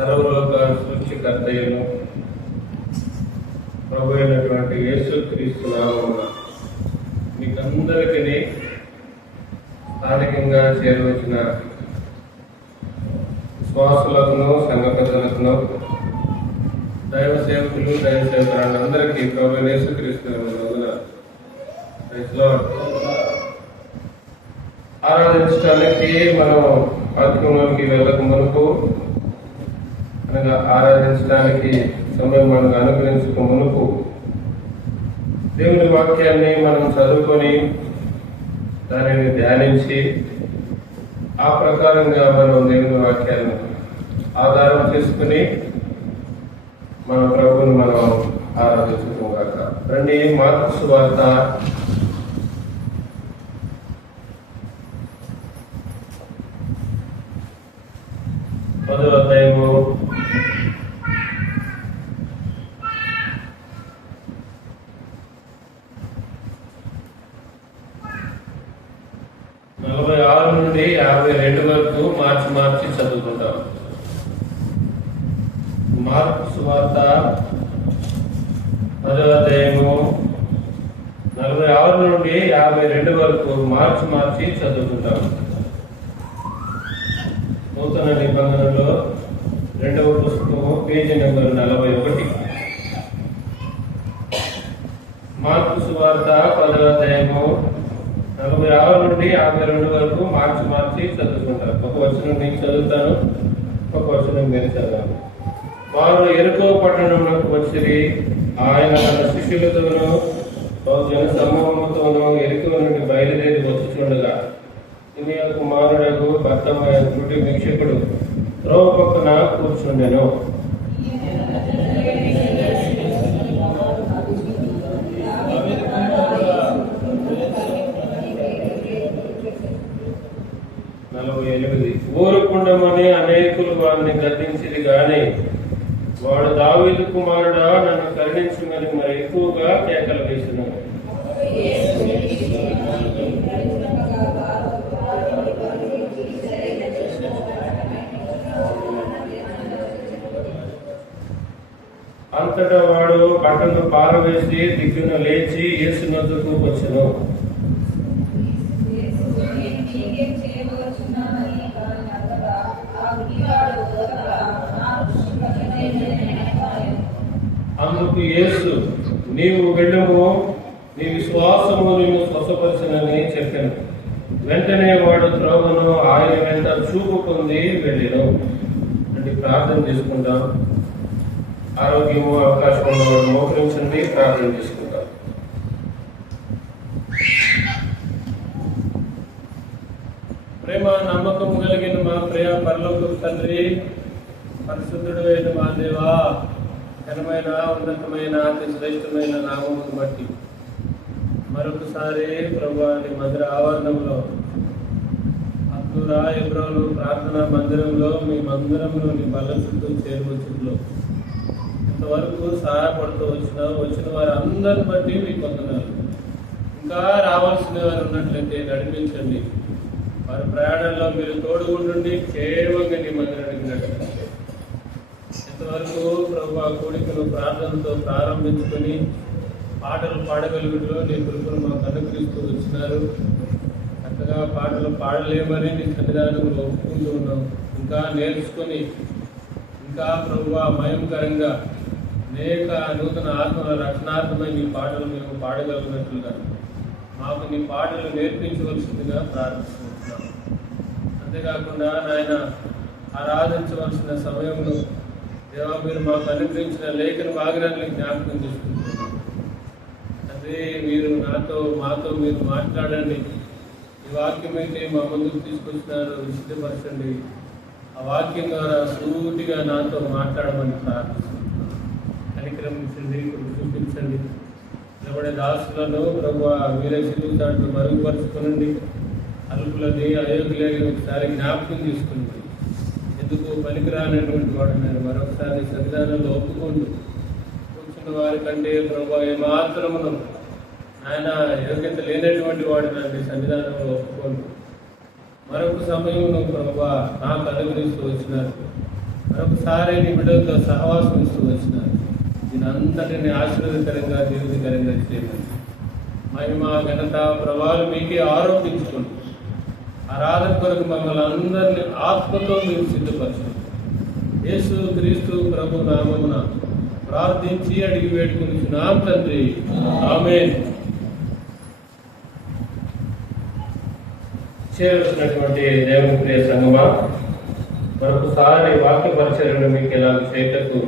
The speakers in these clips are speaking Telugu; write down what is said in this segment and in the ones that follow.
సర్వలోక సృష్టికర్తయ్యను ప్రభు అయినటువంటి యేసుక్రీస్తు నామమున మీకందరికీ స్థానికంగా చేరవచ్చిన విశ్వాసులకును సంఘ పెద్దలకును దైవ సేవకులు దైవ సేవకులందరికీ ప్రభు యేసుక్రీస్తు నామమున ఆరాధించడానికి మనం వాక్యంలోకి వెళ్ళక మునుపు అనగా ఆరాధించడానికి సమయం మనకు అనుగ్రహించక మునుపు దేవుని వాక్యాన్ని మనం చదువుకొని దానిని ధ్యానించి ఆ ప్రకారంగా మనం దేవుని వాక్యాన్ని ఆధారం చేసుకుని మన ప్రభువుని మనం ఆరాధించుకోం కాక. రండి, మార్కు సువార్త 10వ అధ్యాయము 46 నుండి 52 వరకు మార్చి చదువుకుంటాం. మార్కు సువార్త 10వ అధ్యాయము 46 నుండి 52 వరకు మార్చి చదువుకుంటాం. నూతన నిబంధనలో 2వ పుస్తకము పేజీ నెంబర్ 41. మార్కు సువార్త 10వ అధ్యాయము 46 నుండి 52 వరకు మార్చి చదువుకుంటారు. ఒక వచనం నేను చదువుతాను, ఒక వచనం మీరు చదవాలి. వారు ఎరుకో పట్టణంలోకి వచ్చి ఆయన తన శిష్యులతోనూ జన సమూహముతోనూ ఎరుకో నుండి బయలుదేరి వచ్చుచుండగా సిమియా కుమారుడు భర్తమయ గుడి వీక్షకుడు త్రోవ పక్కన కూర్చుండెను. ఊరుకుండమని అనేకులు వారిని గద్దించింది గాని వాడు దావీదు కుమారుడా నన్ను కరుణించమని మరి ఎక్కువగా కేకలు వేస్తున్నాడు. అంతటా వాడు బట్టను పారవేసి దిక్కున లేచి యేసు వద్దకు వచ్చెను. అందుకు యేసు, నీవు వెళ్ళము, నీ విశ్వాసము నిన్ను స్వస్థపరచునని చెప్పాను. వెంటనే వాడు త్రోవను ఆయన వెంట చూపు పొంది వెళ్ళెను. అంటే ప్రార్థన చేసుకుంటాం. ఆరోగ్యము అవకాశం ఉన్నవాడు మోకరించండి, ప్రార్థన చేసుకుంటాం. ప్రేమ నమ్మకం కలిగిన మా ప్రియ పరలోకపు తండ్రి, పరిశుద్ధుడు అయిన మా దేవా, ఘనమైన ఉన్నతమైన అతి శ్రేష్టమైన నామమును బట్టి మరొకసారి ప్రభువా నీ మందిర ఆవరణంలో అబ్దురా ఎబ్రోలు ప్రార్థనా మందిరంలో మీ మందిరంలో నీ బల్ల చుట్టూ చేరువచ్చులో ఇంతవరకు సహాయపడుతూ వచ్చిన వారు అందరిని బట్టి మీకు వందనాలు. ఇంకా రావాల్సిన వారు ఉన్నట్లయితే నడిపించండి. వారి ప్రయాణంలో మీరు తోడుగుండి క్షేమంగా నీ మందిరానికి నడిపించండి. ఇంతవరకు ప్రభువా కోడికలు ప్రార్థనతో ప్రారంభించుకొని పాటలు పాడగలుగులో నీ కృపను మాకు అనుగ్రహిస్తూ వచ్చినారు. చక్కగా పాటలు పాడలేమని నీ సన్నిధానంలో ఒప్పుకుంటూ ఉన్నాం. ఇంకా నేర్చుకొని ఇంకా ప్రభువా మయంకరంగా అనేక నూతన ఆత్మల రక్షణార్థమై నీ పాటలు మేము పాడగలిగినట్లుగా మాకు నీ పాటలు నేర్పించవలసిందిగా ప్రార్థిస్తున్నాం. అంతేకాకుండా నాయన ఆరాధించవలసిన సమయంలో దేవా మీరు మాకు అనుగ్రహించిన లేఖన వాగ్దానాలను జ్ఞాపకం చేసుకుంటున్నాం. అదే మీరు మాతో మీరు మాట్లాడండి. ఈ వాక్యం అయితే మా ముందుకు తీసుకొచ్చినారు, విశుద్ధపరచండి. ఆ వాక్యం ద్వారా సూటిగా నాతో మాట్లాడమని ప్రార్థిస్తున్నాం. కనికరించండి, చూపించండి. నిలబడే దాసులను ప్రభువా మీరే సిద్ధుతాట్లు మరుగుపరుచుకునండి. అల్పులని అయోగ్యులని ఒకసారి జ్ఞాపకం తీసుకుని ఎందుకు పనికిరానటువంటి వాడు నేను మరొకసారి సంవిధానంలో ఒప్పుకుంటూ కూర్చున్న వారి కంటే ప్రభువా ఏమాత్రమును ఆయన యోగ్యత లేనటువంటి వాడు నన్ను సంవిధానంలో ఒప్పుకుంటూ మరొక సమయంలో ప్రభువా నాకు అనుగ్రహిస్తూ వచ్చినారు. మరొకసారి నీ బిడ్డలతో సహవాసం ఇస్తూ వచ్చినారు. దీని అంతటిని ఆశీర్వదకరంగా దీవెనకరంగా చేయమని మహిమ ఘనత ప్రభావాలు మీకే ఆరోపించుకుంటూ ఆరాధన కొరకు మమ్మల్ని అందరినీ ఆత్మతో మీరు సిద్ధపరచండి. యేసు క్రీస్తు ప్రభు నామమున ప్రార్థించి అడిగి వేడుకొనిచున్నాం తండ్రి, ఆమేన్. చేరుతున్నటువంటి దేవుని ప్రియ సంగమా, మరొకసారి వాక్య పరిచర్యను మీకు ఎలా చేయటకు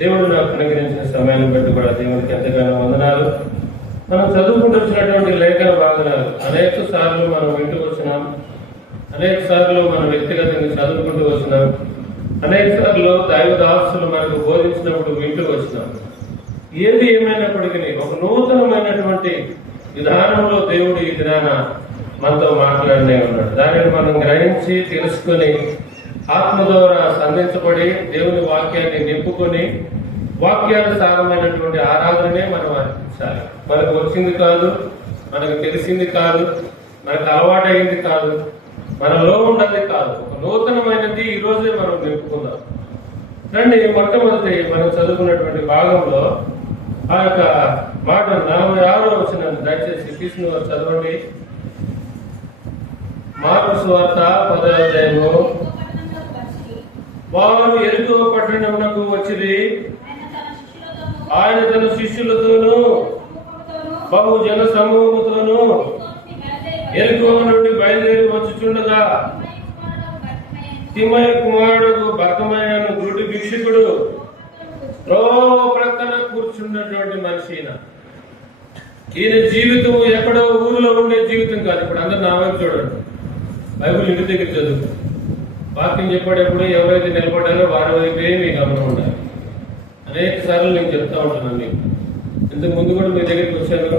దేవుడు నాకు అనుగ్రహించిన సమయాన్ని బట్టి కూడా దేవునికి ఎంతగానో వందనాలు. మనం చదువుకుంటూ వచ్చినటువంటి లేఖన భాగనాలు అనేక సార్లు మనం వింటూ వచ్చినాం, అనేక సార్లు మనం వ్యక్తిగతంగా చదువుకుంటూ వచ్చినాం, అనేక సార్లు దైవదాసులు మనకు బోధించినప్పుడు వింటూ వచ్చినాం. ఏది ఏమైనప్పటికీ ఒక నూతనమైనటువంటి విధానంలో దేవుడు ఈ దినాన మనతో మాట్లాడనే ఉన్నాడు. దానిని మనం గ్రహించి తెలుసుకొని ఆత్మ ద్వారా సంధించబడి దేవుని వాక్యాన్ని నింపుకొని వాక్యానుసారమైనటువంటి ఆరాధనే మనం అర్పించాలి. మనకు వచ్చింది కాదు, మనకు తెలిసింది కాదు, మనకు అలవాటైంది కాదు, మనలో ఉండదు కాదు, ఒక నూతనమైనది ఈ రోజే మనం నింపుకుందాం. రండి, మొట్టమొదటి మనం చదువుకున్నటువంటి భాగంలో ఆ యొక్క మాట 46వ వచనం దయచేసి తీసుకుని చదవండి. మార్కు సువార్త 10వ అధ్యాయము. వారు యెరికో పట్టణమునకు వచ్చిరి. ఆయన తన శిష్యులతోనూ బహు జన సమూహముతోనూ యెరికో నుండి బయలుదేరి వచ్చుచుండగా తిమయ కుమారుడు బర్తమయ్యను గుడి భిక్షుకుడు ప్రక్కన కూర్చున్నటువంటి మనిషి. ఈయన జీవితం ఎక్కడో ఊరిలో ఉండే జీవితం కాదు. ఇప్పుడు అందరు నా వైపు చూడండి, బైబిల్ ఇంటి దగ్గర చదువు. వాక్యం చెప్పేటప్పుడు ఎవరైతే నిలబడ్డారో వారి వైపే మీ గమనం ఉండాలి. అనేక సార్లు నేను చెప్తా ఉంటున్నాను. మీకు ఇంతకు ముందు కూడా మీ దగ్గరికి వచ్చాను,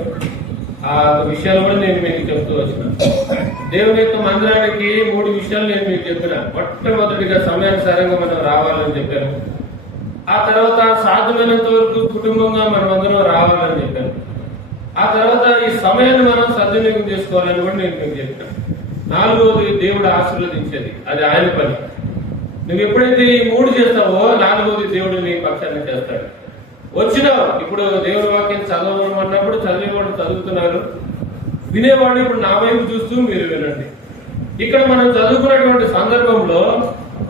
ఆ విషయాలు కూడా నేను మీకు చెప్తూ వచ్చిన. దేవుని యొక్క మందిరానికి 3 విషయాలు నేను మీకు చెప్పిన. మొట్టమొదటిగా సమయానుసారంగా మనం రావాలని చెప్పాను. ఆ తర్వాత సాధ్యమైనంత వరకు కుటుంబంగా మనం అందరం రావాలని చెప్పాను. ఆ తర్వాత ఈ సమయాన్ని మనం సద్వినియోగం చేసుకోవాలని కూడా నేను మీకు చెప్పాను. 4వది దేవుడు ఆశీర్వదించేది, అది ఆయన పని. నువ్వు ఎప్పుడైతే ఈ 3 చేస్తావో 4వది దేవుడు నీ పక్షాన్ని చేస్తాడు. వచ్చినావు, ఇప్పుడు దేవుని వాక్యం చదవమన్నప్పుడు చదివేవాడు చదువుతున్నారు, వినేవాడు ఇప్పుడు నా వైపు చూస్తూ మీరు వినండి. ఇక్కడ మనం చదువుకున్నటువంటి సందర్భంలో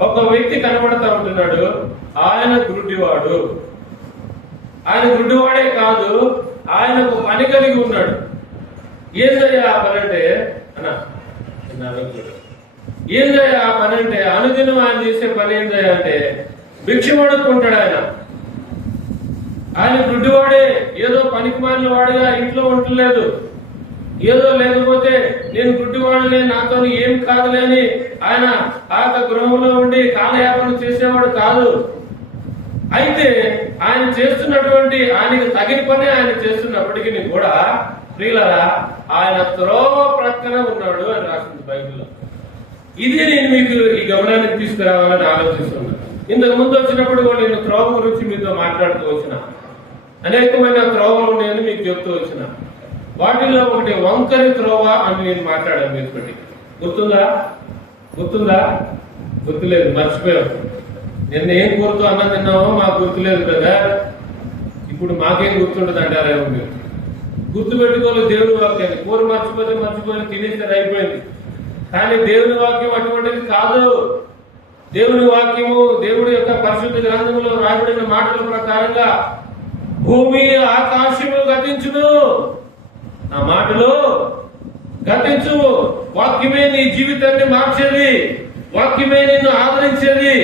ఒక వ్యక్తి కనబడతా ఉంటున్నాడు. ఆయన గుడ్డివాడు. ఆయన గుడ్డివాడే కాదు, ఆయనకు పని కలిగి ఉన్నాడు. ఏందయ్యా ఆ పని అంటే ఏందయ్యా ఆ పని అంటే అనుదినం ఆయన చేసే పని ఏందయ్యా అంటే భిక్ష పడుకుంటాడు. ఆయన గుడ్డివాడే, ఏదో పనికి మాలిన వాడిగా ఇంట్లో ఉండలేదు, ఏదో లేకపోతే నేను గుడ్డివాడలే నాతో ఏం కాదులే అని ఆయన ఆ గృహంలో ఉండి కాలయాపన చేసేవాడు కాదు. అయితే ఆయన చేస్తున్నటువంటి ఆయనకి తగిన పని ఆయన చేస్తున్నప్పటికీ కూడా ప్రియులారా ఆయన త్రోవ ప్రక్కన ఉన్నాడు అని రాసింది బైబిల్లో. ఇది నేను మీకు ఈ గమనానికి తీసుకురావాలని ఆలోచిస్తున్నాను. ఇంతకు ముందు వచ్చినప్పుడు కూడా నేను త్రోవ గురించి మీతో మాట్లాడుతూ వచ్చిన. అనేకమైన త్రోవలు నేను మీకు చెప్తూ వచ్చిన. వాటిల్లో ఒకటి వంకరి త్రోవ అని నేను మాట్లాడాను మీతో. గుర్తుందా? గుర్తులేదు, మర్చిపోయాం. నిన్న ఏం కూరతో అన్నం తిన్నామో మాకు గుర్తులేదు కదా. ఇప్పుడు మాకేం గుర్తుండదు అంటారేమో మీరు. గుర్తు పెట్టుకోలేదు దేవుని వాక్యాన్ని. కూర మర్చిపోయి తినేస్తే అయిపోయింది. కానీ దేవుని వాక్యం అటువంటిది కాదు. దేవుని వాక్యము దేవుడి యొక్క పరిశుద్ధ గ్రంథంలో రాయబడిన మాటల ప్రకారంగా భూమి ఆకాశము గతించును, నా మాటలు గతించు. వాక్యమే నీ జీవితాన్ని మార్చేది, వాక్యమే నిన్ను ఆదరించేది,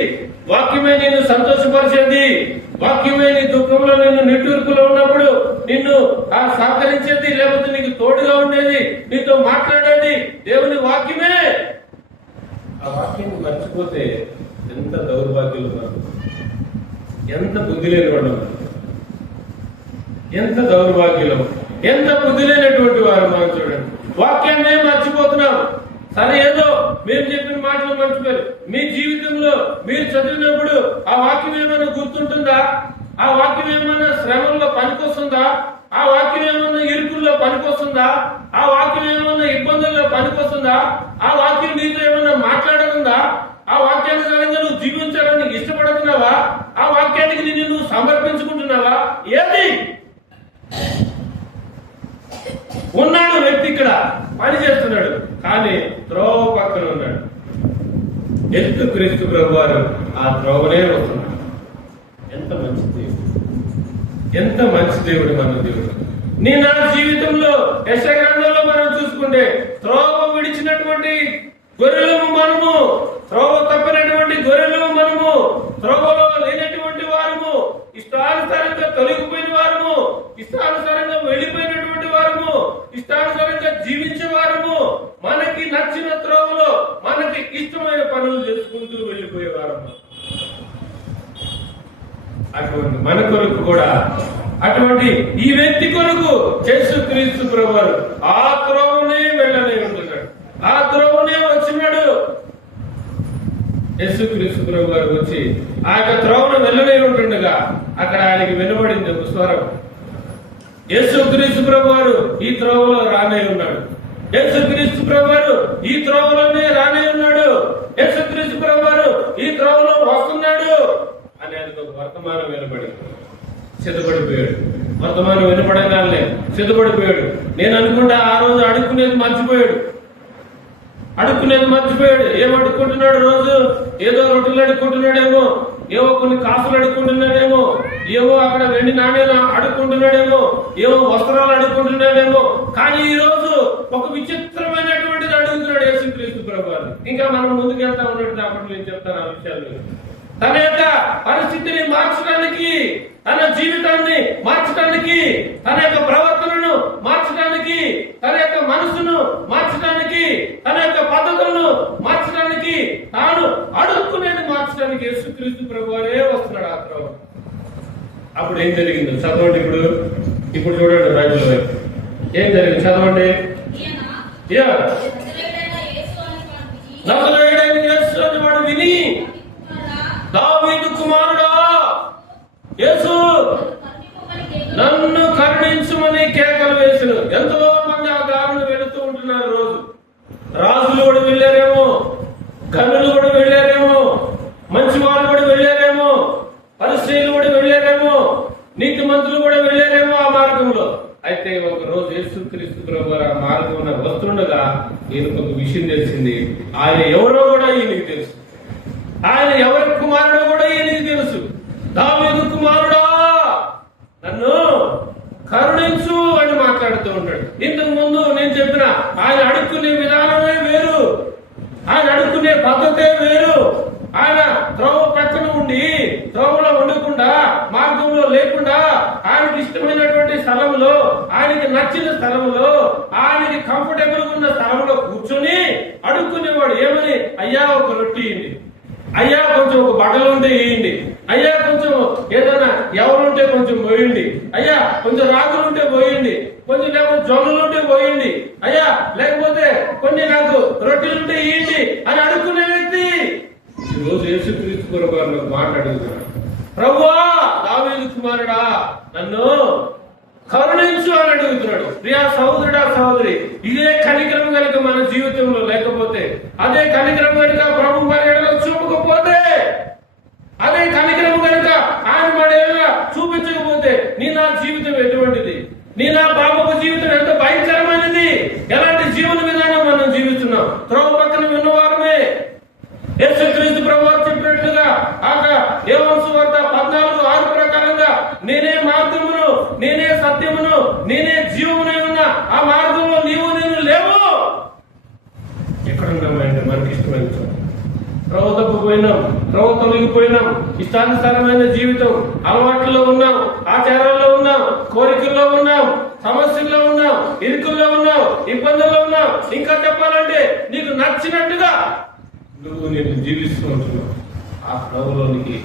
వాక్యమే నిన్ను సంతోషపరిచేది, వాక్యమే నీ దుఃఖంలో నిన్ను నిట్టూర్పులో ఉన్నప్పుడు నిన్ను సహకరించేది, లేకపోతే నీకు తోడుగా ఉండేది, నీతో మాట్లాడేది దేవుని వాక్యమే. ఆ వాక్యాన్ని మర్చిపోతే ఎంత దౌర్భాగ్యులు ఉన్నారు, ఎంత బుద్ధి లేని వాడు, ఎంత దౌర్భాగ్యులు, ఎంత బుద్ధి లేనటువంటి వారు. మనం చూడండి, వాక్యాన్నే మర్చిపోతున్నాం. సరే, ఏదో మీరు చెప్పిన మాటలు మర్చిపోయారు. మీ జీవితంలో మీరు చదివినప్పుడు ఆ వాక్యం ఏమైనా గుర్తుంటుందా? ఆ వాక్యం ఏమైనా శ్రమంలో పనికొస్తుందా? ఆ వాక్యం ఏమైనా ఇరుకుల్లో పనికొస్తుందా? ఆ వాక్యం ఏమైనా ఇబ్బందుల్లో పనికొస్తుందా? ఆ వాక్యం నీతో ఏమైనా మాట్లాడనుందా? ఆ వాక్యానుసారంగా నువ్వు జీవించాలని ఇష్టపడ త్రోవ పక్కన ఉన్నాడు. యేసుక్రీస్తు ప్రభువారు ఆ త్రోవనే వస్తున్నాడు. ఎంత మంచి దేవుడు, ఎంత మంచి దేవుడు మన దేవుడు. నా జీవితంలో యెషయా గ్రంథంలో మనం చూసుకుంటే త్రోవ విడిచినటువంటి గొర్రెలము మనము, త్రోవ తప్పినటువంటి గొర్రెలము మనము, త్రోవలో లేనటువంటి వారము, ఇష్టానుసారంగా తొలగిపోయిన వారము, ఇష్టానుసారంగా వెళ్ళిపోయినటువంటి వారము, ఇష్టానుసారంగా జీవించే వారము, మనకి నచ్చిన త్రోవలో మనకి ఇష్టమైన పనులు చేసుకుంటూ వెళ్ళిపోయే వారము. అటువంటి మన కొరకు కూడా, అటువంటి ఈ వ్యక్తి కొరకు యేసుక్రీస్తు ప్రభువారు ఆ త్రోవనే వెళ్ళనే ఉంటున్నాడు, ఆ త్రోవనే వచ్చినాడు. యేసుక్రీస్తు ప్రభువారు వచ్చి ఆ యొక్క త్రోవను వెళ్ళనే ఉంటుండగా అక్కడ ఆయనకి వినబడింది ఒక స్వరం. యేసుక్రీస్తు ప్రభువారు ఈ త్రోవలో రానే ఉన్నాడు, యేసుక్రీస్తు ప్రభువారు ఈ త్రోవలోనే రానే ఉన్నాడు, యేసుక్రీస్తు ప్రభువారు ఈ త్రోవలో వస్తున్నాడు అని ఆయనకు ఒక వర్తమానం వినబడింది. సిద్ధపడిపోయాడు. వర్తమానం వినపడగానే సిద్ధపడిపోయాడు. నేను అనుకుంటా ఆ రోజు అడుక్కునేది మర్చిపోయాడు. ఏం అడుక్కుంటున్నాడు? రోజు ఏదో రొట్టెలు అడుక్కుంటున్నాడేమో, ఏవో కొన్ని కాసులు అడుక్కుంటున్నాడేమో, ఏవో అక్కడ వెండి నాణ్యాలు అడుక్కుంటున్నాడేమో, ఏవో వస్త్రాలు అడుక్కుంటున్నాడేమో. కానీ ఈ రోజు ఒక విచిత్రమైనటువంటిది అడుగుతున్నాడు యేసుక్రీస్తు ప్రభువారు. ఇంకా మనం ముందుకు వెళ్తా ఉన్నట్టు అప్పుడు నేను చెప్తాను ఆ విషయాలు. తన యొక్క పరిస్థితిని మార్చడానికి, తన జీవితాన్ని మార్చడానికి, తన యొక్క ప్రవర్తనను మార్చడానికి, తన యొక్క మనసును మార్చడానికి, తన యొక్క పద్ధతులను మార్చడానికి, తాను అడుక్కునేది మార్చడానికి యేసుక్రీస్తు ప్రభువారే వస్తున్నాడు ఆ త్రోవ. అప్పుడు ఏం జరిగిందో చదవండి. ఇప్పుడు చూడండి బైబిల్ వైపు ఏం జరిగింది చదవండి. నజరేయుడైన యేసు అని వాడు విని, దావీదు కుమారుడా యేసు నన్ను కరుణించుమని కేకలు వేసిన. ఎంతో మంది ఆ దారులు వెళుతూ ఉంటున్నారు. రోజు రాజులు కూడా వెళ్ళారేమో, గనులు కూడా వెళ్ళారేమో, మంచి వాళ్ళు కూడా వెళ్ళారేమో, పరిశ్రమలు కూడా వెళ్ళారేమో, నీతి మంత్రులు కూడా వెళ్ళారేమో ఆ మార్గంలో. అయితే ఒక రోజు యేసుక్రీస్తు ప్రభువారు ఆ మార్గం వస్తుండగా ఈయనకు ఒక విషయం తెలిసింది. ఆయన ఎవరో కూడా ఈయనకి తెలుసు, ఆయన ఎవరి కుమారుడో కూడా ఈయనకి తెలుసు. దావీదు కుమారుడా నన్ను కరుణించు అని మాట్లాడుతూ ఉంటాడు. ఇంతకు ముందు నేను చెప్పిన ఆయన అడుక్కునే విధానమే వేరు, ఆయన అడుక్కునే పద్ధతే వేరు. ఆయన త్రోవ పక్కన ఉండి త్రోవలో ఉండకుండా, మార్గంలో లేకుండా, ఆయనకి ఇష్టమైనటువంటి స్థలంలో, ఆయనకి నచ్చిన స్థలంలో, ఆయనకి కంఫర్టబుల్ ఉన్న స్థలంలో కూర్చొని అడుక్కునేవాడు. ఏమని? అయ్యా ఒక రొట్టి ఇవ్వండి, అయ్యా కొంచెం ఒక బట్టలు ఉంటే ఇవ్వండి, అయ్యా కొంచెం ఏదైనా ఎవరుంటే కొంచెం పోయండి, అయ్యా కొంచెం రాగులు ఉంటే పోయండి, కొంచెం లేకపోతే జొన్నలు ఉంటే పోయండి, అయ్యా లేకపోతే కొన్ని నాకు రొట్టెలుంటే ఇవ్వండి అని అడుక్కునే వ్యక్తి ఈరోజు యేసుక్రీస్తు ప్రభువారు మాట్లాడుతున్నాడు. ప్రభువా దావీదు కుమారుడా నన్ను కరుణించు అని అడుగుతున్నాడు. ప్రియా సహోదరుడా సహోదరి, ఇదే కనికరం కనుక మన జీవితంలో లేకపోతే, అదే కనికరం కనుక ప్రభు మన ఎడలో చూపకపోతే, అదే కనికరం కనుక ఆయన మన ఎడలో చూపించకపోతే, నా జీవితం ఎటువంటిది? నా బాబు జీవితం ఎంత భయంకరమైనది? ఎలాంటి జీవన విధానం మనం జీవిస్తున్నాం? త్రోవ పక్కన విన్నవారమే. యేసుక్రీస్తు ప్రభువారు చెప్పినట్లుగా యోహాను సువార్త 14:6 ప్రకారంగా నేనే మార్గమును, నేనే సత్యమును, నేనే జీవమునై ఉన్నా, ఆ మార్గంలో నీవు నేను లేవు. ఎక్కడున్నామంటే మనకి ఇష్టమైన త్రోవ తప్పిపోయినాం, త్రోవ తొలగిపోయినాం, ఇష్టానుసారమైన జీవితం, అలవాట్లలో ఉన్నాం, ఆచారాల్లో ఉన్నాం, కోరికల్లో ఉన్నాం, సమస్యల్లో ఉన్నాం, ఇరుకుల్లో ఉన్నాం, ఇబ్బందుల్లో ఉన్నాం. ఇంకా చెప్పాలంటే నీకు నచ్చినట్టుగా నేను జీవిస్తూ ఉంటున్నావు. ఆ ప్రభులోనికి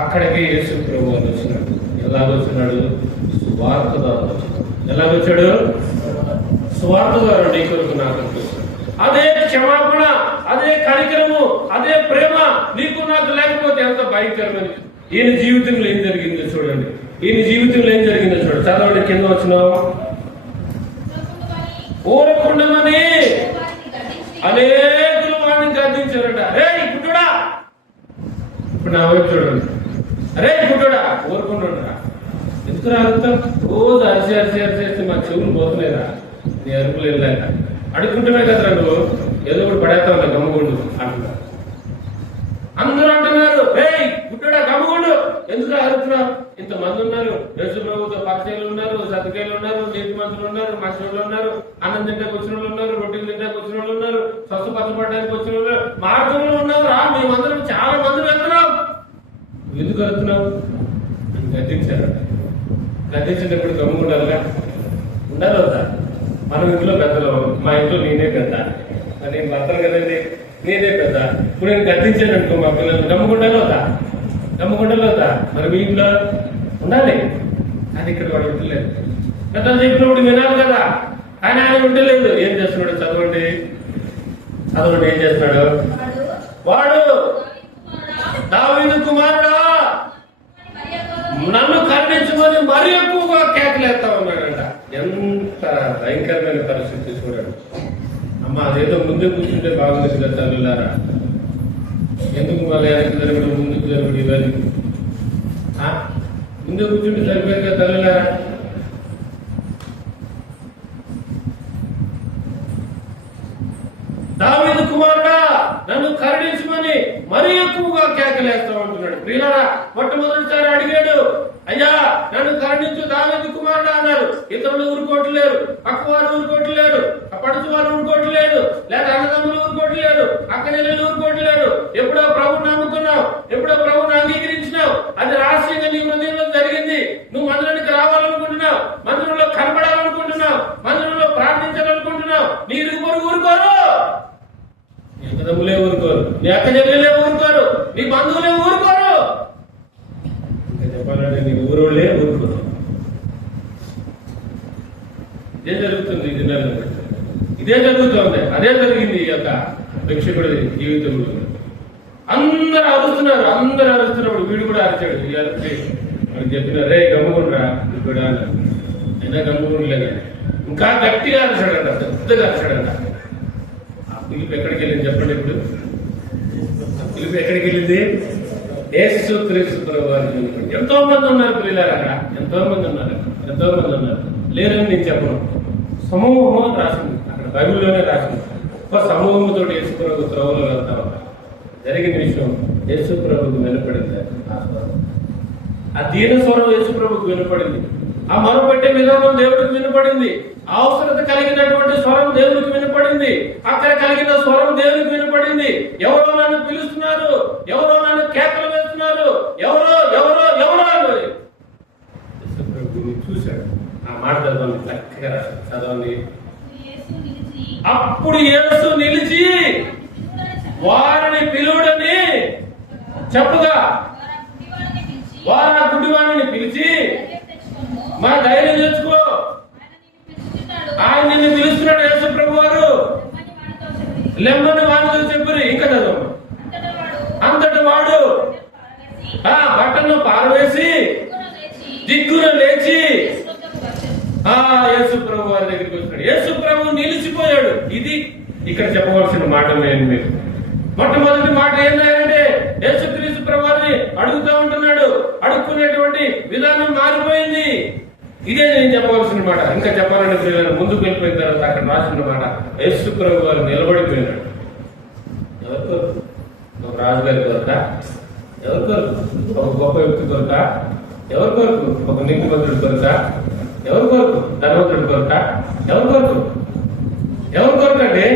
అక్కడికి యేసు ప్రభు వచ్చినాడు. ఎలాగొచ్చినాడు? సువార్త ద్వారా వచ్చినాడు. ఎలాగొచ్చాడు? సువార్త ద్వారా నీ కొరకు నాకు అనిపిస్తుంది. అదే క్షమాపణ, అదే కనికరము, అదే ప్రేమ నీకు నాకు లేకపోతే ఎంత భయంకరమైనది. ఈయన జీవితంలో ఏం జరిగిందో చూడండి. చదవండి. కింద వచ్చినావు. ఊరకుండమని అనేకులు వాడిని గర్దించారట. రే గుడ్డుడా, ఇప్పుడు నా వైపు చూడండి. అరే గుడ్డుడా ఊరుకుంటున్నా, ఎందుకు రాగుతాం? రోజు అరిచేస్తే మా చెవులు పోతున్నాయిరా, నీ అరుపులు వెళ్ళాక అడుక్కుంటున్నాయి కదరా నువ్వు. వచ్చిన వాళ్ళు ఉన్నారు, అన్నం తింటానికి వచ్చిన వాళ్ళు ఉన్నారు, రొట్టెలు తింటానికి వచ్చిన వాళ్ళు ఉన్నారు, స్వస్థపరచబడడానికి వచ్చిన వాళ్ళు మార్గంలో ఉన్నారు. మేమందరం చాలా మంది వెళ్తున్నాం. ఎందుకు వెళ్తున్నావు? గద్దించారు. గద్దించేటప్పుడు గమ్ముకుంటారుగా ఉండాలి వద్దా? మనం ఇంట్లో పెద్దలు, మా ఇంట్లో నేనే పెద్ద, నేను భర్తను కదండి, నేనే పెద్ద. ఇప్పుడు నేను గద్దించాను అనుకో మా పిల్లలు గమ్ముకుంటాను వద్దా? గమ్ముకుంటాను వద్దా? మరి మీ ఇంట్లో ఉండాలి. అది ఇక్కడ వాడు ఉండలేదు. పెద్దలు చెప్పినప్పుడు వినాలి కదా, ఆయన ఉండలేదు. ఏం చేస్తున్నాడు? చదవండి చదవండి. ఏం చేస్తున్నాడు వాడు? దావీదు కుమారుడా నన్ను కరుణించుకొని మరీ ఎక్కువగా కేకలేస్తా ఉన్నాడంట. ఎంత భయంకరమైన పరిస్థితి చూడండి. అమ్మ అదేదో ముందే కూర్చుంటే బాగుంది కదా తల్లులారా. ఎందుకు మళ్ళీ వెనక్కి జరగడం, ముందుకు జరగడం ఇవన్నీ? ముందే కూర్చుంటే సరిపోయింది కదా తల్లులారా. దావీదు కుమారుడా నన్ను కరుణించమని మరీ ఎక్కువగా కేకలేస్తా ఉంటున్నాడు. ప్రియులారా, మొట్టమొదటిసారి అడిగాడు, అయ్యా నన్ను కరుణించు దావీదు కుమారుడా అన్నారు. ఇతరులు ఊరుకోవట్లేరు, పక్కవారు ఊరుకోవట్లేరు, పడుచు వారు ఊరుకోవట్లేదు, లేదా అన్నదమ్ములు ఊరుకోవట్లేరు, అక్క నెలలు ఊరుకోవట్లేరు. ఎప్పుడో ప్రభుని నమ్ముకున్నావు, ఎప్పుడో ప్రభుని అంగీకరించినావు, అది రహస్యంగా నీ హృదయంలో జరిగింది. నువ్వు మందిరానికి రావాలనుకుంటున్నావు, మందిరంలో కనబడాలనుకుంటున్నావు, మందిరంలో ప్రార్థించాలనుకుంటున్నావు. నీ ఇరుగు పొరుగు ఊరుకోరు, నీ అన్నదమ్ములే ఊరుకోరు, నీ అక్క చెల్లెలే ఊరుకోరు, నీ బంధువులే ఊరుకోరు. ఇంకా చెప్పాలంటే నీ ఊరోళ్ళే ఊరుకోరు. ఇదే జరుగుతుంది ఈ దినాల్లో, ఇదే జరుగుతుంది. అదే జరిగింది ఈ యొక్క భిక్షకుడి జీవితంలో. అందరూ అరుస్తున్నప్పుడు వీడు కూడా అరిచాడు. ఈ అరిచి మనకి చెప్పిన రే గమ్ముకుండ్రా కూడా అయినా గమ్ముకుండలేదు. ఇంకా గట్టిగా అరిచాడంట, పెద్దగా అరిచాడంట. ఆ పిలుపు ఎక్కడికి వెళ్ళింది చెప్పండి? ఇప్పుడు పిలుపు ఎక్కడికి వెళ్ళింది? యేసు క్రీస్తు ప్రభువారు. ఎంతో మంది ఉన్నారు పిల్లలు అక్కడ, ఎంతో మంది ఉన్నారు. లేరని నేను చెప్పను. సమూహం అని రాసింది అక్కడ, బైబిల్లోనే రాసింది. ఒక సమూహంతో యేసు ప్రభు త్రోవలో వెళ్తా ఉన్నారు. జరిగిన విషయం యేసు ప్రభుకు వినపడింది. ఆ దీన స్వరం యేసు ప్రభుకు వినపడింది. ఆ మొరపెట్టే విధానం దేవుడికి వినపడింది. అవసరత కలిగినటువంటి స్వరం దేవుడికి వినపడింది. అక్కడ కలిగిన స్వరం దేవుడికి వినపడింది. ఎవరో నన్ను పిలుస్తున్నారు, ఎవరో నన్ను కేకలు వేస్తున్నారు, ఎవరో ఎవరో ఎవరో అని యేసు ప్రభుని చూశాడు. ఆ మాట చదవండి, చక్కగా చదవండి. అప్పుడు యేసు నిలిచి వారిని పిలువడని చెప్పుగా, వారు నా గుడ్డివాడిని పిలిచి, మా ధైర్యం తెచ్చుకో, ఆయన నిన్ను పిలుస్తున్నాడు యేసు ప్రభు వారు, లెమ్మని వాడితో చెప్పారు. ఇంకా చదవ. అంతటి వాడు బట్టను పారవేసి దిగ్గున లేచి యేసు ప్రభు వారి దగ్గరికి వచ్చినాడు. యేసు ప్రభు నిలిచిపోయాడు. ఇది ఇక్కడ చెప్పవలసిన మాట. నేను మీరు మొట్టమొదటి మాట ఏంటంటే యేసుక్రీస్తు ప్రభువారిని అడుగుతూ ఉంటున్నాడు. అడుక్కునేటువంటి విధానం మారిపోయింది. ఇదే నేను చెప్పవలసిన మాట. ఇంకా చెప్పాలని పిల్లలు ముందుకు వెళ్ళిపోయిన తర్వాత అక్కడ రాసిన మాట, యేసు ప్రభు వారు నిలబడిపోయినాడు. ఎవరి కొరకు? ఒక రాజుగారి కొరక? ఎవరి కొరకు? ఒక గొప్ప వ్యక్తి కొరక? ఎవరి కొరకు? ఒక నీతిమంతుడి కొరక? ఎవరి కొరకు? ధనవంతుడి కొరక? ఎవరి కొరకు? ఎవరి కొరకు అండి?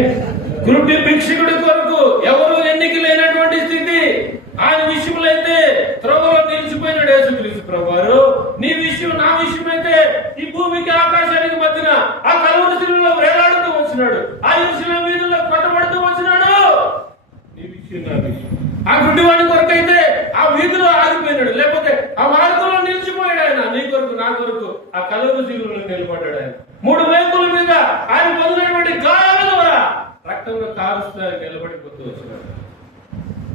గురుడి భిక్షకుడి కొరకు. ఎవరు ఎన్నిక లేనటువంటి స్థితి. ఆయన విషయంలో అయితే త్రోవలో నిలిచిపోయినాడు యేసుక్రీస్తు ప్రభువారు. నీ విషయం నా విషయం అయితే ఈ భూమికి ఆకాశానికి మధ్యన ఆ కలువరి శిలువలో వేలాడుతూ వచ్చినాడు. ఆ విషయంలో వీధుల్లో కొట్టబడుతూ వచ్చినాడు. నీ విషయం నా విషయం. ఆ గుడ్డివాడి కొరకు అయితే ఆ వీధిలో ఆగిపోయినాడు, లేకపోతే ఆ మార్గంలో నిలిచిపోయాడు. ఆయన నీ కొరకు నా కొరకు ఆ కలువరి శిలువలో నిలబడ్డాడు. ఆయన 3 మేకుల మీద ఆయన పొందినటువంటి గాయాల ద్వారా రక్తంలో కారుస్తూ ఆయన నిలబడిపోతూ వచ్చినాడు.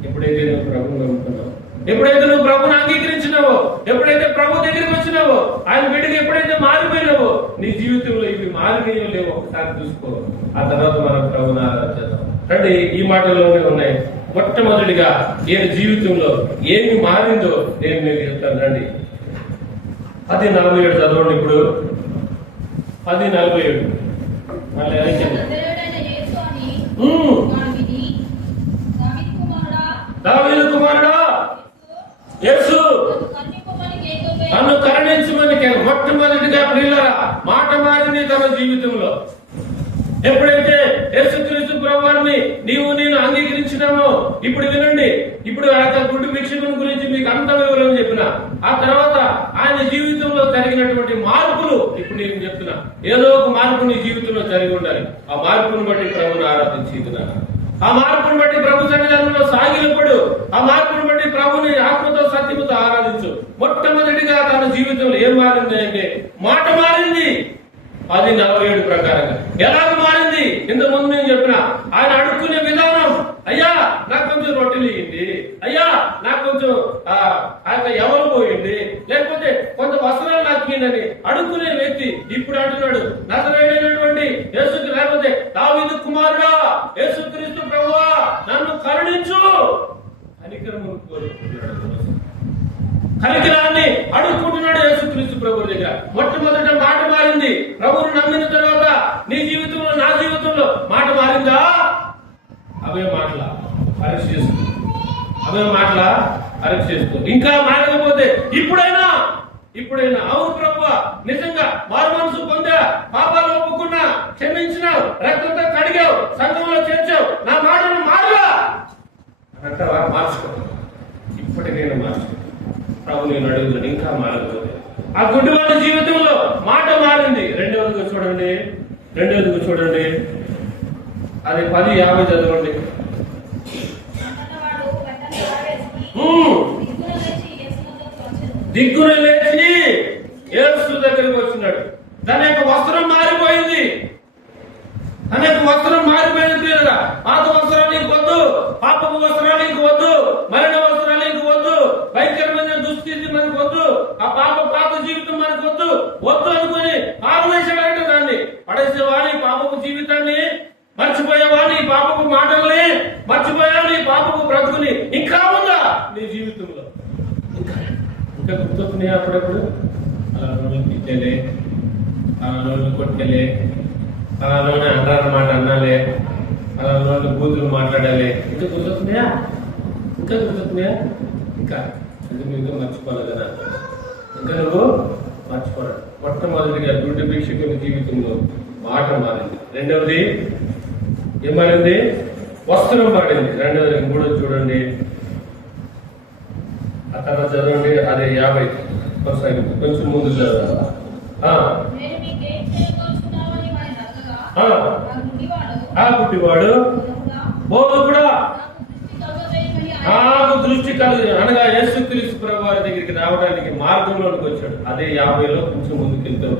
ఎప్పుడైతే నువ్వు ప్రభువును నమ్ముకున్నావు, ఎప్పుడైతే నువ్వు ప్రభువును అంగీకరించినావో, ఎప్పుడైతే ప్రభు దగ్గరికి వచ్చినావో, ఆయన బిడ్డకి ఎప్పుడైతే మారిపోయినావో, నీ జీవితంలో ఇవి మారిపోయో లేవో ఒకసారి చూసుకో. ఆ తర్వాత మనం ప్రభువుని ఆరాధిద్దాం. రండి, ఈ మాటల్లోనే ఉన్నాయి. మొట్టమొదటిగా ఈయన జీవితంలో ఏమి మారిందో నేను మీకు చెప్తాను. రండి, 10:47 చదవండి. ఇప్పుడు 10:47 మళ్ళీ దావీదు కుమారుడా యేసు నన్ను కరుణించమని మొట్ట మొట్టమొదటిగా ప్రియులారా మాట మారింది తన జీవితంలో. ఎప్పుడైతే యేసుక్రీస్తు ప్రభువారిని నీవు నేను అంగీకరించినామో, ఇప్పుడు వినండి, ఇప్పుడు ఆ గుడ్డి భిక్షకుని గురించి మీకు అంత వివరం చెప్పిన, ఆ తర్వాత ఆయన జీవితంలో జరిగినటువంటి మార్పులు ఇప్పుడు నేను చెప్తున్నా. ఏదో ఒక మార్పు నీ జీవితంలో జరిగి ఉండాలి. ఆ మార్పును బట్టి ప్రభుని ఆరాధించుతున్నా, ఆ మార్పును బట్టి ప్రభు సన్నిధానంలో సాగినప్పుడు, ఆ మార్పును బట్టి ప్రభుని ఆత్మతో సత్యముతో ఆరాధించు. మొట్టమొదటిగా తన జీవితంలో ఏం మారింది అంటే మాట మారింది. 10:47 ప్రకారంగా ఎలాగ మారింది? ఇంతకు ముందు నేను చెప్పిన ఆయన అడుక్కునే విధానం, అయ్యా నాకు కొంచెం రొట్టెలు ఇయ్యండి, అయ్యా నాకు కొంచెం ఎవరు పోయింది, లేకపోతే కొంత వస్త్రాలు నాకు ఇయ్యండి అడుక్కునే వ్యక్తి ఇప్పుడు అంటున్నాడు, నజరేయుడైనటువంటి యేసుకి, లేకపోతే దావీదు కుమారుడా యేసుక్రీస్తు ప్రభువా నన్ను కరుణించు కనికరము కోరుకుంటున్నాడు. కనికరాన్ని అడుక్కుంటున్నాడు యేసుక్రీస్తు ప్రభు దగ్గర. మొట్టమొదట మాట మారింది. ప్రభువును నమ్మిన తర్వాత నీ జీవితంలో, నా జీవితంలో మాట మారిందా? అవే మాటల పరీక్ష చేసుకో, అవే మాటల పరీక్ష చేసుకో. ఇంకా మారకపోతే ఇప్పుడైనా అవును ప్రభువా నిజంగా మారు మనసు పొందా, పాపాలు ఒప్పుకున్నా, క్షమించినావు, రక్తంతో కడిగావు, సంఘంలో చేర్చావు, నా మాటను మారుగా అంటావా? మార్చుకో, ఇప్పటికైనా మార్చుకో. ప్రభు నేను అడుగుతాను, ఇంకా మారకపోతే. ఆ గుడ్డివాడి జీవితంలో మాట మారింది. రెండవదిగా చూడండి, అది 10:50 చదవండి. దిగ్గున లేచి యేసు దగ్గరికి వచ్చినాడు. తన యొక్క వస్త్రం మారిపోయింది. లేదా? పాత వస్త్రాలు నీకు వద్దు, పాపపు వస్త్రాలు నీకు వద్దు, మరణ వస్త్రాలు నీకు వద్దు, భయంకరమైన దుస్థితి మనకు వద్దు, ఆ పాత జీవితం మనకు వద్దు అనుకుని పారవేశాడంటే దాన్ని పడేసేవా? నీ పాపపు జీవితాన్ని మర్చిపోయావా? నీ పాపపు మాటల్ని మర్చిపోయావా? నీ పాపపు బ్రతుకుని ఇంకా ఉందా నీ జీవితంలో? ఇంకా గుర్తొస్తున్నాయి అప్పుడప్పుడు? అలా రోజులు తిట్టలే, అలా రోజులు కొట్టలే, అలా రోజు అన్నమాట అన్నాలే, అలా రోజు బూతులు మాట్లాడాలి. ఇంకా గుర్తొస్తున్నాయా? ఇంకా ఇంకా మర్చిపోవాలి కదా. ఇంకా నువ్వు మర్చిపోరాడు. మొట్టమొదటిగా గుడ్డి భిక్షకుని జీవితంలో మాట మారింది. రెండవది ఏం మారింది? వస్త్రం మారింది. రెండవది. మూడోది చూడండి, ఆ తర్వాత చదవండి. అదే 50 కొంచెం ముందు చదవాలి. ఆ గుడ్డివాడు బోధకుడా నాకు దృష్టి కలుగు అనగా యేసుక్రీస్తు ప్రభువారి దగ్గరికి రావడానికి మార్గంలోనికి వచ్చాడు. అదే 50లో కొంచెం ముందుకెళ్తాడు.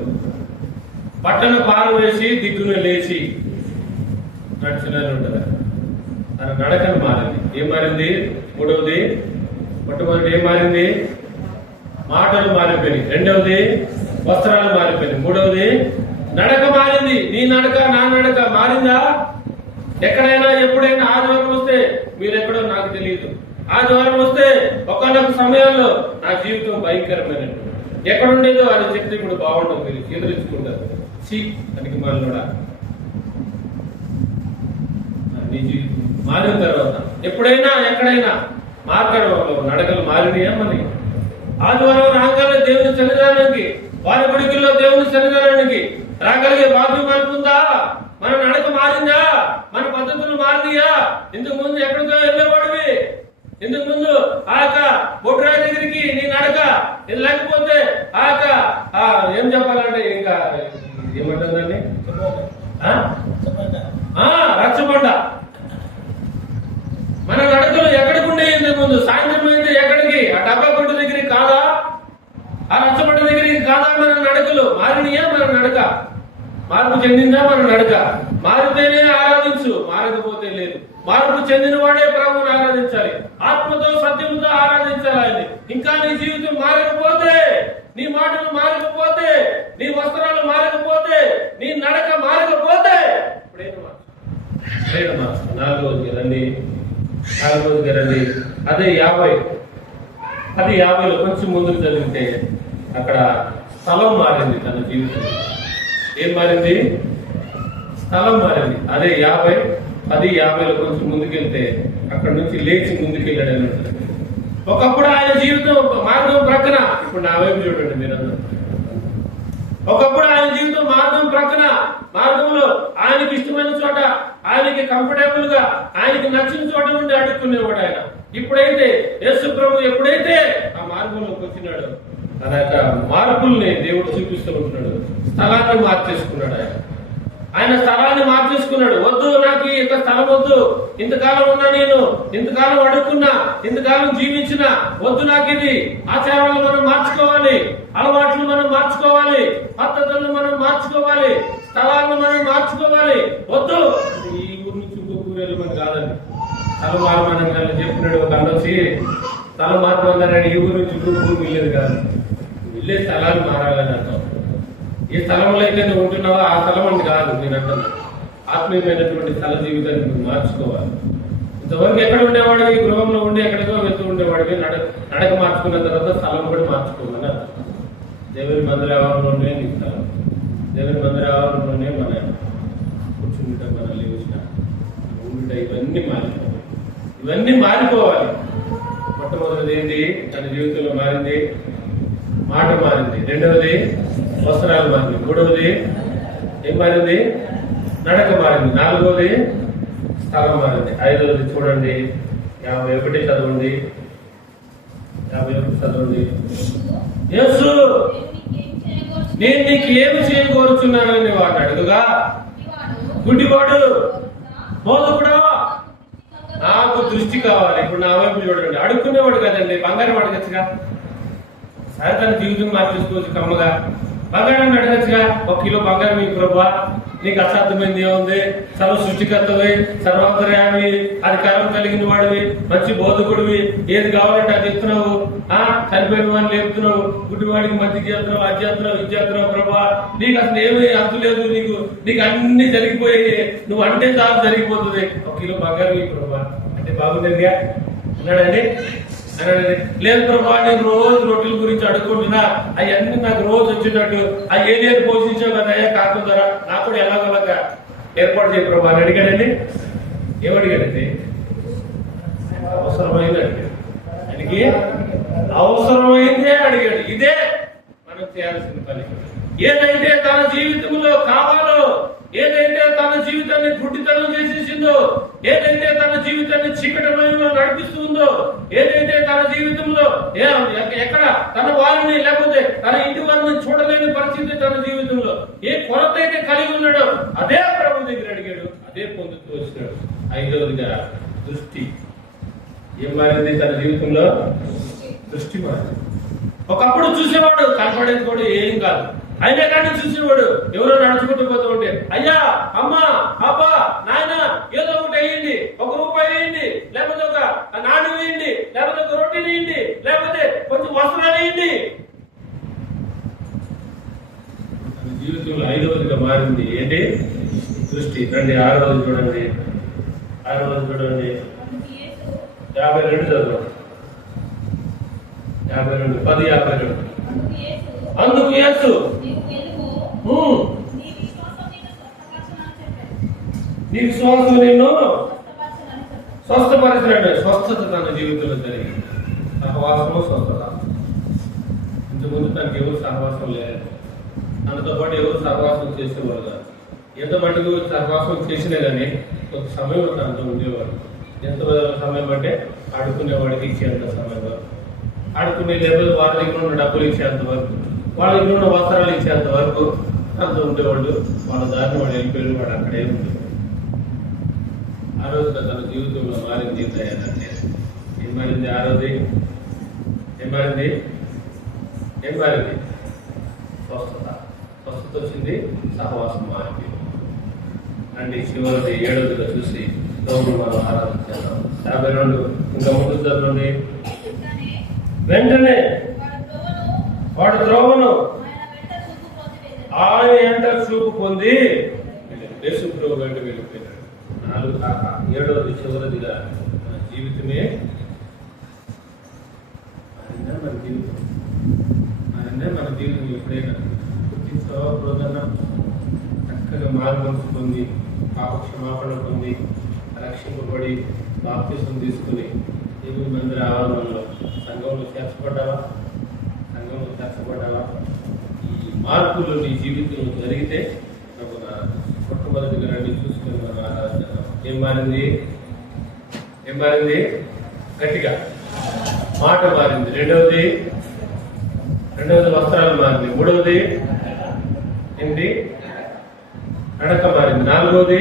పట్టణ పారవేసి దిగ్గున లేచి నడిచినది ఉంటుంది. తన నడకను మారింది. ఏం మారింది? మూడవది, మొట్టమొదటి ఏం మారింది? మాటలు మారిపోయినాయి. రెండవది వస్త్రాలు మారిపోయినాయి. మూడవది నడక మారింది. నీ నడక, నా నడక మారిందా? ఎక్కడైనా ఎప్పుడైనా ఆదివారం వస్తే, మీరెక్కడో నాకు తెలియదు, ఆదివారం వస్తే ఒకనొక సమయంలో నా జీవితం భయంకరమైనట్టు ఎక్కడుండేదో అది చెప్తే ఇప్పుడు బాగుండదు, మీరు ఎదురించుకుంటారు. దానికి మళ్ళీ నీ జీవితం మారిన తర్వాత ఎప్పుడైనా ఎక్కడైనా మార్గంలో నడకలు మారినాయా? మనకి ఆదివారం రాగానే దేవుని సన్నిధానానికి, వారి గుడికిల్లో దేవుని సన్నిధానానికి రాగలిగే భాగ్యం మనకుందా? మన నడక మారిందా? మన పద్ధతులు మారినాయా? ఇంతకు ముందు ఎక్కడికో వెళ్ళేవాడివి, ఇంతకు ముందు ఆ యొక్క బొడ్రాయి దగ్గరికి నీ నడక ఇది లేకపోతే ఆ యొక్క ఏం చెప్పాలంటే ఇంకా ఏమంటుందండి, రచ్చబండ. మన నడకలు ఎక్కడికి ఉండే? ఇంతకు ముందు సాయంత్రం అయితే ఎక్కడికి? ఆ డబ్బా కొట్టు దగ్గరికి కాదా? ఆ రచ్చబండ దగ్గరికి కాదా? మన నడకలు మారినాయా? మన నడక మార్పు చెందిందా? మన నడక మారితేనే ఆరాధించు, మారకపోతే లేదు. మార్పు చెందిన వాడే ప్రభువుని ఆరాధించాలి, ఆత్మతో సత్యంతో ఆరాధించాలి ఆయన్ని. ఇంకా నీ జీవితం మారకపోతే, నీ మాటలు మారకపోతే, నీ వస్త్రాలు మారకపోతే, నీ నడక మారకపోతే ఇప్పుడైనా నాలుగోదికి రండి. అదే 50లో కొంచెం ముందుకు చదివితే అక్కడ స్థలం మారింది. తన జీవితం ఏం మారింది? స్థలం మారింది. అదే 10:50లో కొంచెం ముందుకెళ్తే అక్కడ నుంచి లేచి ముందుకెళ్ళాడు. ఒకప్పుడు ఆయన జీవితం మార్గం ప్రక్కన, ఇప్పుడు నా వైపు చూడండి మీరందరూ. ఒకప్పుడు ఆయన జీవితం మార్గం ప్రక్కన, మార్గంలో ఆయనకి ఇష్టమైన చోట, ఆయనకి కంఫర్టబుల్ గా, ఆయనకి నచ్చిన చోట నుండి అడుక్కునేవాడు ఆయన. ఇప్పుడైతే యేసు ప్రభు ఎప్పుడైతే ఆ మార్గంలోకి వచ్చినాడు, తన యొక్క మార్పుల్ని దేవుడు చూపిస్తూ ఉంటున్నాడు. స్థలాన్ని మార్చేసుకున్నాడు ఆయన స్థలాన్ని మార్చేసుకున్నాడు. వద్దు, నాకు ఇంత స్థలం వద్దు, ఇంతకాలం ఉన్నా, నేను ఇంతకాలం అడుక్కున్నా, ఇంతకాలం జీవించిన, వద్దు నాకు ఇది. ఆచారాలు మనం మార్చుకోవాలి, అలవాట్లు మనం మార్చుకోవాలి, పద్ధతులను మనం మార్చుకోవాలి, స్థలాలను మనం మార్చుకోవాలి. వద్దు, ఈ ఊరు నుంచి ఇంకో ఊరు వెళ్ళమని కాదండి. స్థలం మారమని కానీ చెప్పినాడు. ఒక వచ్చి స్థలం మారమన్నాడు. ఈ ఊరు నుంచి ఇంకో ఊరు వెళ్ళేది కాదు, వెళ్ళే స్థలాలు మారాలని అర్థం. ఏ స్థలంలో అయితే నువ్వు ఉంటున్నావో ఆ స్థలం అని కాదు నేను అంటున్నా. ఆత్మీయమైనటువంటి స్థల జీవితాన్ని నువ్వు మార్చుకోవాలి. ఇంతవరకు ఎక్కడ ఉండేవాడివి, గృహంలో ఉండి ఎక్కడికో వెళ్తూ ఉండేవాడివి. నడక మార్చుకున్న తర్వాత స్థలం కూడా మార్చుకోమని అర్థం. దేవుని మందిర ఆవరణలోనే నీ స్థలం, దేవుని మందిర ఆవరణలోనే మన కూర్చుంట, మన లేచిన ఉండుట, ఇవన్నీ మారిపోవాలి. ఇవన్నీ మారిపోవాలి. మొట్టమొదటిది ఏంటి? తన జీవితంలో మారింది, మాట మారింది. రెండవది వస్త్రాలు మారింది. మూడవది ఏం మారింది? నడక మారింది. నాలుగవది స్థలం మారింది. ఐదవది చూడండి, 51 చదవండి. 51 చదవండి. యేసు, నేను నీకు ఏమి చేయకూరుచున్నానని వాడు అడుగుగా, గుడ్డివాడు, బోధకుడా, నాకు దృష్టి కావాలి. ఇప్పుడు నా వైపు చూడండి. అడుక్కునేవాడు కదండి, బంగారం అడగచ్చుగా. సరే, తన జీవితం మార్చేసుకోవచ్చు. కమ్మగా బంగారం అడగచ్చుగా. 1 కిలో బంగారం ఈ ప్రభా, నీకు అసాధ్యమైంది ఏముంది? సర్వ సృష్టికర్తవి, సర్వాంతర్యామి, అధికారం కలిగిన వాడివి, మంచి బోధకుడివి, ఏది కావాలంటే అది ఇస్తున్నావు. చనిపోయిన వాడిని లేపుతున్నావు, గుడ్డివాడికి మంచి చేస్తున్నావు, అది చేస్తున్నావు, ఇది చేస్తున్నావు. ప్రభా, నీకు అసలు ఏమీ అంతు లేదు. నీకు అన్ని జరిగిపోయాయి, నువ్వు అంటే చాలు జరిగిపోతుంది. 1 కిలో బంగారం ఈ ప్రభా అంటే బాగుండేదిగా అన్నాడండి. లేదు ప్రభా, నేను రోజు రొట్టెల గురించి అడుగుకుంటున్నా, అవన్నీ నాకు రోజు వచ్చినట్టు ఆ ఏరియాని పోషించావు కదా, అయ్యా కాకుండా నాకు కూడా ఎలాగోలాగా ఏర్పాటు చేయ ప్రభా అని అడిగాడండి. ఏమడిగాడండి? అవసరమైందండి. ఆయనకి అవసరమైందే అడిగాడు. ఇదే మనం చేయాల్సిన పని. ఏదైతే తన జీవితంలో కావాలో, ఏదైతే తన జీవితాన్ని గుడ్డితనం చేసేసిందో, ఏదైతే తన జీవితాన్ని చీకటమయంలో నడిపిస్తుందో, ఏదైతే తన జీవితంలో ఎక్కడ తన వారిని లేకపోతే తన ఇంటి వారిని చూడలేని పరిస్థితి తన జీవితంలో ఏ కొరత అయితే కలిగి ఉన్నాడో అదే ప్రభు దగ్గర అడిగాడు, అదే పొందుతూ వచ్చినాడు. ఐదవదిగా దృష్టి. ఏం మారింది తన జీవితంలో? దృష్టి మారింది. ఒకప్పుడు చూసేవాడు కనపడేది కూడా ఏం కాదు, అయినా కానీ చూసేవాడు. ఎవరో నడుచుకుంటూ పోతూ ఉంటే, అయ్యా, అమ్మా, అబ్బా, నాయన, ఏదో ఒకటి వేయండి, 1 రూపాయి వేయండి, లేకపోతే ఒక నాణ్యం వేయండి, లేకపోతే ఒక రొట్టె వేయండి, లేకపోతే కొంచెం వస్త్రాలు వేయండి. జీవితంలో ఐదవదిగా మారింది ఏంటి? దృష్టి. రండి 6వది చూడండి. 6వది చూడండి. 52 చదవండి. 52, 10:52. అందుకు యేసు, నీ విశ్వాసం నిన్ను స్వస్థపరిచినాడు. స్వస్థత తన జీవితంలో జరిగింది. సహవాసము, స్వస్థత. ఇంతకుముందు తనకి ఎవరు సహవాసం లేదు, తనతో పాటు ఎవరు సహవాసం చేసేవారు కాదు. ఎంత మటుకు సహవాసం చేసినా కానీ ఒక సమయం తనతో ఉండేవాడు. ఎంత సమయం అంటే ఆడుకునేవాడికి ఇచ్చేంత సమయం వరకు, ఆడుకునే లేకపోతే వాళ్ళ దగ్గర ఉన్న డబ్బులు ఇచ్చేంత వరకు, వాళ్ళ దగ్గర ఉన్న వస్త్రాలు ఇచ్చేంత వరకు తనతో ఉండేవాళ్ళు. వాళ్ళ దారిని వాడు వెళ్ళిపోయాడు, వాడు అక్కడే ఉండేవాడు. ఆ రోజు తన జీవితంలో మారింది. ఏం మారింది? 6వది ఏం మారింది? స్వస్థత. స్వస్థత వచ్చింది, సహవాసం మారింది. అండి చివరిది 7వదిగా చూసి దేవుడు మనం ఆరాధించాం. 52 ఇంకా ముందు చదవండి. వెంటనే వాడు త్రోవను ఆయన వెంట చూపు పొంది యేసు ప్రభు వెంట వెళ్ళిపోయినాడు. 7వది చివరిదిగా మన జీవితమే మన జీవితం. మన జీవితం ఎప్పుడైనా గుర్తించవద్దన్నా చక్కగా మార్గం పొంది, పాప క్షమాపణ పొంది, రక్షింపబడి, బాప్తిసం తీసుకుని దేవుని మందిర ఆవరణలో సంఘంలో చేర్చబడ్డావా? ఈ మార్పులు నీ జీవితంలో జరిగితే మొట్టమొదటిగా రండి చూసుకుని మనం ఆరాధన. ఏం మారింది? గట్టిగా మాట మారింది. రెండవది వస్త్రాలు మారింది. మూడవది ఏంటి? నడక మారింది. నాలుగవది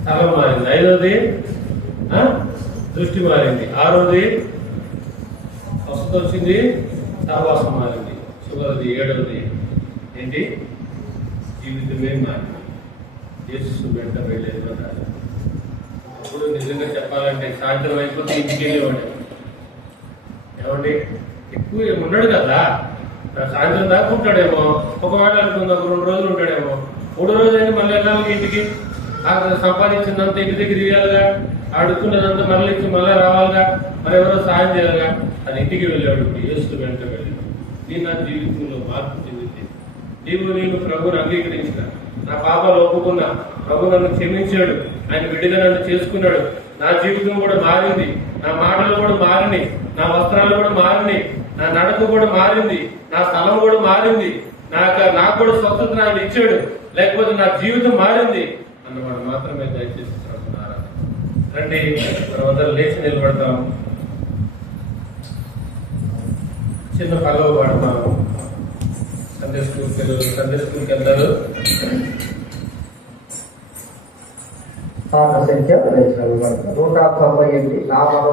స్థలం మారింది. ఐదవది దృష్టి మారింది. ఆరవది వసతి వచ్చింది. సహవాసం మారింది. చివరిది ఏడవది ఏంటి? జీవితమే మారింది. యేసు వెంట వెళ్ళేది అన్నాడు. అప్పుడు నిజంగా చెప్పాలంటే సాయంత్రం అయిపోతే ఇంటికి వెళ్ళేవాడు. ఏమండి ఎక్కువ ఉన్నాడు కదా, సాయంత్రం దాకా ఉంటాడేమో. ఒకవేళ అనుకుందాం 2 రోజులు ఉంటాడేమో. 3 రోజులైనా మళ్ళీ వెళ్ళాలి ఇంటికి. సంపాదించిందంతా ఇంటి దగ్గర ఇవ్వాలిగా, అడుక్కున్నదంతా మళ్ళీ ఇచ్చి మళ్ళీ రావాలిగా, మరి ఎవరో సాయం చేయాలిగా. అది ఇంటికి వెళ్ళాడు. యేసు వెంట వెళ్ళాడు. నేను నా జీవితంలో మార్పు చెందింది. నేను ప్రభువుని అంగీకరించిన, నా పాపాలు ఒప్పుకున్నా, ప్రభు నన్ను క్షమించాడు, ఆయన బిడ్డగా నన్ను చేసుకున్నాడు. నా జీవితం కూడా మారింది, నా మాటలు కూడా మారినాయి, నా వస్త్రాలు కూడా మారినాయి, నా నడక కూడా మారింది, నా స్థలం కూడా మారింది, నాకు కూడా స్వస్థత ఆయన ఇచ్చాడు, లేకపోతే నా జీవితం మారింది అన్నవాడు మాత్రమే దయచేసి ప్రభువునారా రండి. మనమందరం లేచి నిలబడతాం. చిన్న పల్లవి పాడతాము. సండే స్కూల్కి వెళ్తారు. సంఖ్య 198 నామం